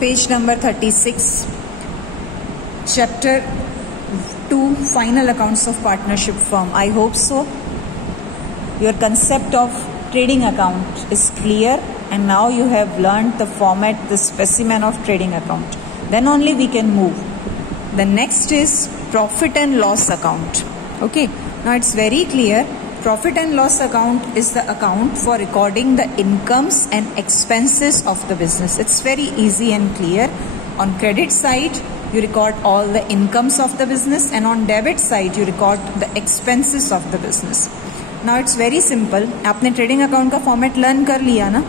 Page number 36, Chapter 2, Final Accounts of Partnership Firm. I hope so. Your concept of trading account is clear, and now you have learned the format, the specimen of trading account. Then only we can move. The next is profit and loss account. Okay, now it's very clear. Profit and loss account is the account for recording the incomes and expenses of the business. It's very easy and clear. On credit side, you record all the incomes of the business, and on debit side, you record the expenses of the business. Now it's very simple. आपने trading account का format learn कर लिया ना,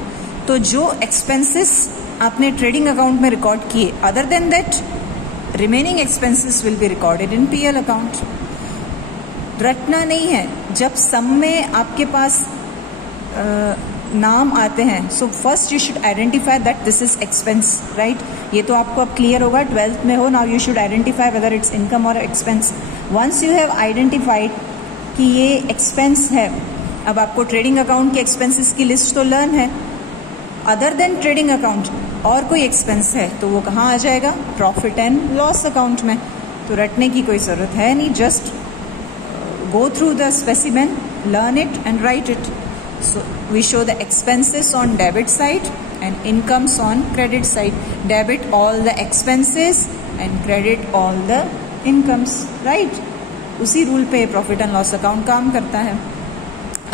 तो जो expenses आपने trading account में record किए, other than that remaining expenses will be recorded in PL account. रटना नहीं है. जब सम में आपके पास नाम आते हैं, so first you should identify that this is expense, right. ये तो आपको अब क्लियर होगा, 12th में हो. Now you should identify whether it's income और expense. Once you have identified कि ये एक्सपेंस है, अब आपको ट्रेडिंग अकाउंट के एक्सपेंसेस की लिस्ट तो लर्न है. अदर देन ट्रेडिंग अकाउंट और कोई एक्सपेंस है तो वो कहाँ आ जाएगा? प्रॉफिट एंड लॉस अकाउंट में. तो रटने की कोई ज़रूरत है नहीं. Just go through the specimen, learn it and write it. So we show the expenses on debit side and incomes on credit side. Debit all the expenses and credit all the incomes, right? उसी rule पे profit and loss account काम करता है.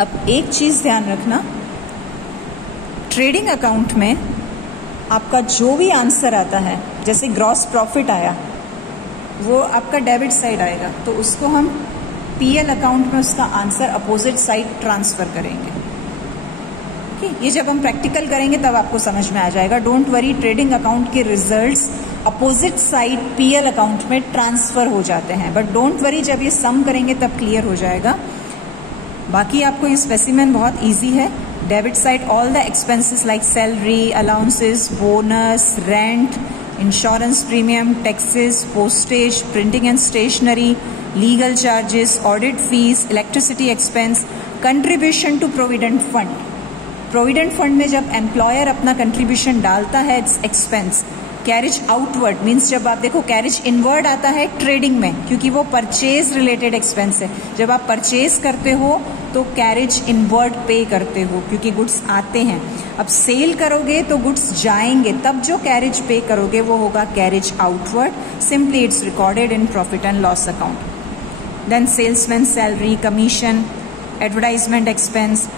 अब एक चीज ध्यान रखना, ट्रेडिंग अकाउंट में आपका जो भी आंसर आता है, जैसे ग्रॉस प्रॉफिट आया, वो आपका डेबिट साइड आएगा, तो उसको हम पीएल अकाउंट में उसका आंसर अपोजिट साइड ट्रांसफर करेंगे. ठीक, ये जब हम प्रैक्टिकल करेंगे तब आपको समझ में आ जाएगा. डोंट वरी, ट्रेडिंग अकाउंट के results opposite side PL account में ट्रांसफर हो जाते हैं. बट डोंट वरी, जब ये सम करेंगे तब क्लियर हो जाएगा. बाकी आपको ये स्पेसिमेन बहुत ईजी है. Debit side all the expenses like salary, allowances, bonus, rent, insurance premium, taxes, postage, printing and stationery, legal charges, audit fees, electricity expense, contribution to provident fund. Provident fund में जब employer अपना contribution डालता है, it's expense. Carriage outward means, जब आप देखो carriage inward आता है ट्रेडिंग में, क्योंकि वो परचेज रिलेटेड एक्सपेंस है. जब आप परचेज करते हो तो कैरिज इनवर्ड पे करते हो, क्योंकि गुड्स आते हैं. अब सेल करोगे तो गुड्स जाएंगे, तब जो कैरिज पे करोगे वो होगा carriage outward. Simply it's recorded in profit and loss account. Then salesman salary, commission, advertisement expense,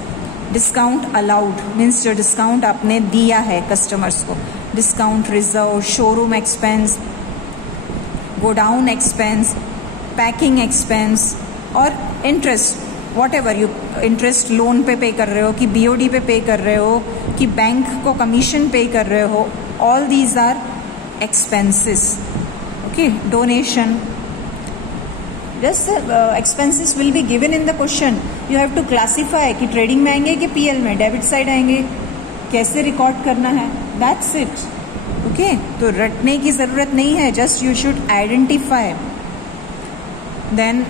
discount allowed means जो डिस्काउंट आपने दिया है कस्टमर्स को, discount reserve, showroom expense, godown expense, packing expense, और interest, whatever you interest loan pay कर रहे हो, कि बीओडी पे कर रहे हो, कि बैंक को कमीशन पे कर रहे हो, all these are expenses. Okay, donation, just expenses will be given in the question. You have to classify कि ट्रेडिंग में आएंगे कि पीएल में, डेबिट साइड आएंगे, कैसे रिकॉर्ड करना है. That's it. ओके, तो रटने की जरूरत नहीं है. Just you should identify. Then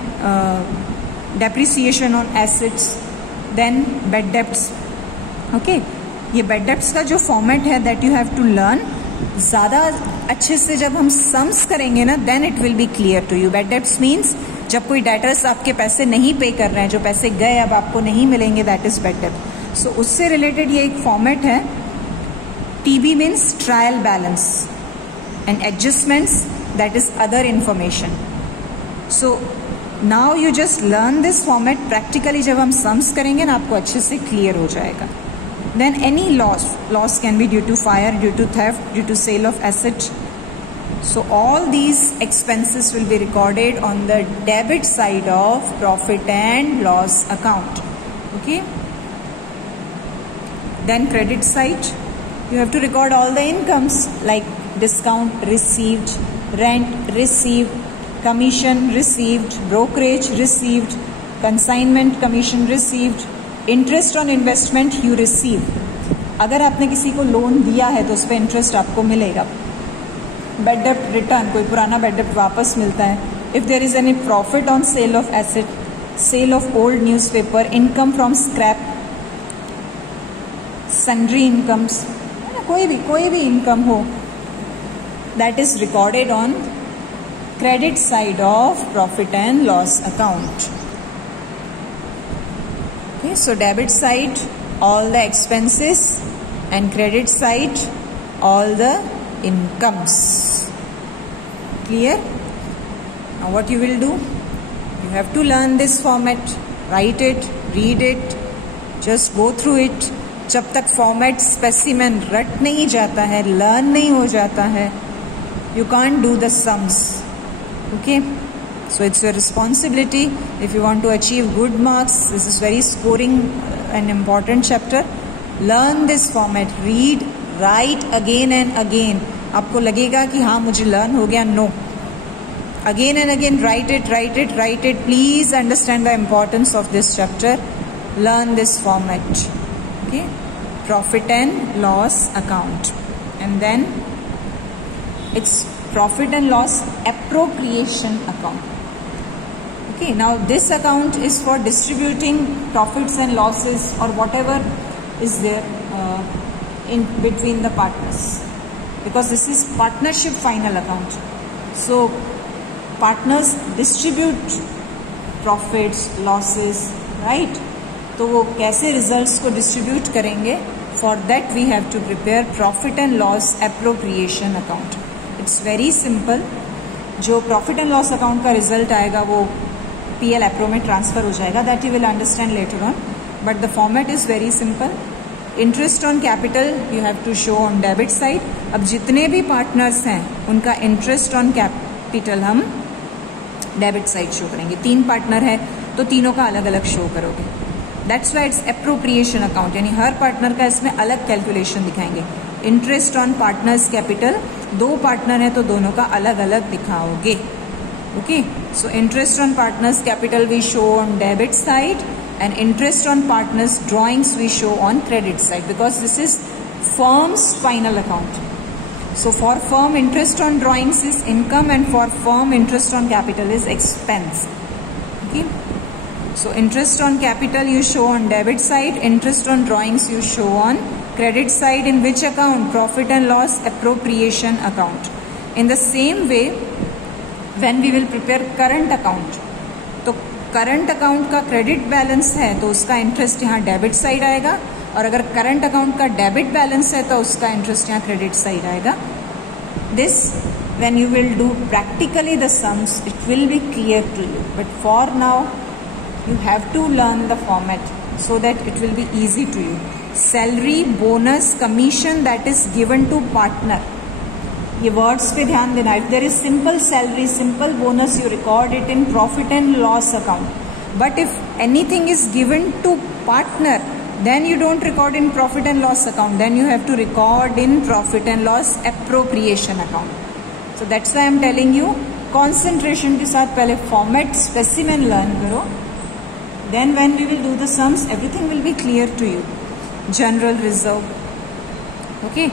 depreciation on assets, then bad debts. Okay, ये बेड डेब्ट्स का जो फॉर्मेट है that you have to learn. ज़्यादा अच्छे से जब हम सम्स करेंगे ना, then it will be clear to you. Bad debts means जब कोई डेटर्स आपके पैसे नहीं पे कर रहे हैं, जो पैसे गए अब आपको नहीं मिलेंगे, दैट इज बेड डेब्ट. सो उससे रिलेटेड ये एक फॉर्मेट है. TB means trial balance, and adjustments that is other information. So now you just learn this format. Practically जब हम सम्स करेंगे ना, आपको अच्छे से क्लियर हो जाएगा. Then any loss can be due to fire, due to theft, due to sale of asset. So all these expenses will be recorded on the debit side of profit and loss account. Okay. Then credit side, you have to record all the incomes like discount received, rent received, commission received, brokerage received, consignment commission received, interest on investment you receive. अगर आपने किसी को loan दिया है तो उस पर interest आपको मिलेगा. बेड डेब्ट रिटर्न, कोई पुराना बेड डेब्ट वापस मिलता है. If there is any profit on sale of asset, sale of old newspaper, income from scrap, sundry incomes, कोई भी इनकम हो, that is recorded on credit side of profit and loss account. Okay, so debit side all the expenses and credit side all the incomes. Clear? Now what you will do? You have to learn this format. Write it, read it, just go through it. जब तक format specimen रट नहीं जाता है, learn नहीं हो जाता है, you can't do the sums. Okay? So it's your responsibility if you want to achieve good marks. This is very scoring and important chapter. Learn this format. Read, write again and again. आपको लगेगा कि हाँ मुझे learn हो गया. No. Again and again write it, write it, write it. Please understand the importance of this chapter. Learn this format. Okay? Profit and loss account. And then it's profit and loss appropriation account. Okay, now this account is for distributing profits and losses or whatever is there in between the partners, because this is partnership final account. So partners distribute profits, losses, right? तो वो कैसे results को distribute करेंगे? For that we have to prepare profit and loss appropriation account. It's very simple. जो profit and loss account का result आएगा वो PL appro में ट्रांसफर हो जाएगा. That you will understand later on, but the format is very simple. Interest on capital you have to show on debit side. अब जितने भी पार्टनर्स हैं उनका इंटरेस्ट ऑन कैपिटल हम डेबिट साइड शो करेंगे. 3 पार्टनर है तो तीनों का अलग अलग शो करोगे. That's why it's appropriation account, यानी हर पार्टनर का इसमें अलग कैलकुलेशन दिखाएंगे. Interest on partners capital, 2 partner है तो दोनों का अलग अलग दिखाओगे. Okay, so interest on partners capital we show on debit side and interest on partners drawings we show on credit side, because this is firm's final account. So for firm, interest on drawings is income, and for firm, interest on capital is expense. Okay, so interest on capital you show on debit side, interest on drawings you show on credit side. In which account? Profit and loss appropriation account. In the same way, when we will prepare current account, तो current account का credit balance है तो उसका interest यहाँ debit side आएगा, और अगर current account का डेबिट बैलेंस है तो उसका इंटरेस्ट यहाँ क्रेडिट साइड आएगा. This when you will do practically the sums it will be clear to you, but for now you have to learn the format so that it will be easy to you. Salary, bonus, commission that is given to partner, ये words पे ध्यान देना. If there is simple salary, simple bonus, you record it in profit and loss account. But if anything is given to partner, then you don't record in profit and loss account, then you have to record in profit and loss appropriation account. So that's why I'm telling you, concentration के साथ पहले format specimen learn करो, then when we will do the sums everything will be clear to you. General reserve, okay,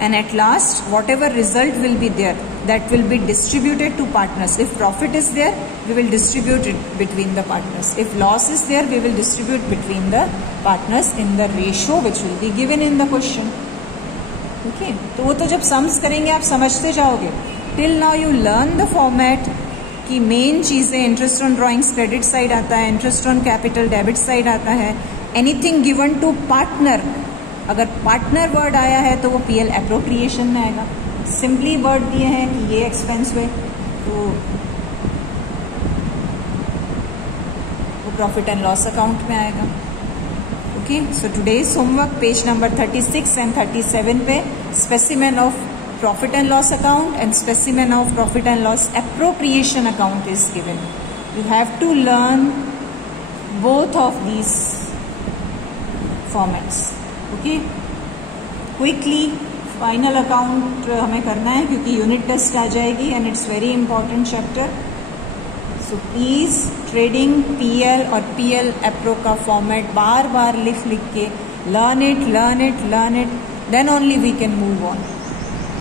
and at last whatever result will be there that will be distributed to partners. If profit is there we will distribute it between the partners, if loss is there we will distribute between the partners in the ratio which will be given in the question. Okay, तो वो तो जब sums करेंगे आप समझते जाओगे. Till now you learn the format कि main चीज़ें interest on drawings credit side आता है, interest on capital debit side आता है. एनीथिंग गिवन टू पार्टनर, अगर पार्टनर वर्ड आया है तो वो PL एप्रोप्रिएशन में आएगा. सिंपली वर्ड दिए हैं कि ये एक्सपेंस हुए तो वो प्रॉफिट एंड लॉस अकाउंट में आएगा. Okay, so today's homework page number 36 and 37 पे specimen of profit and loss account and specimen of profit and loss appropriation account is given. You have to learn both of these formats. Okay, quickly final account हमें करना है क्योंकि unit test आ जाएगी and it's very important chapter. So please trading PL और PL appro का format बार बार लिख के learn it, then only we can move on.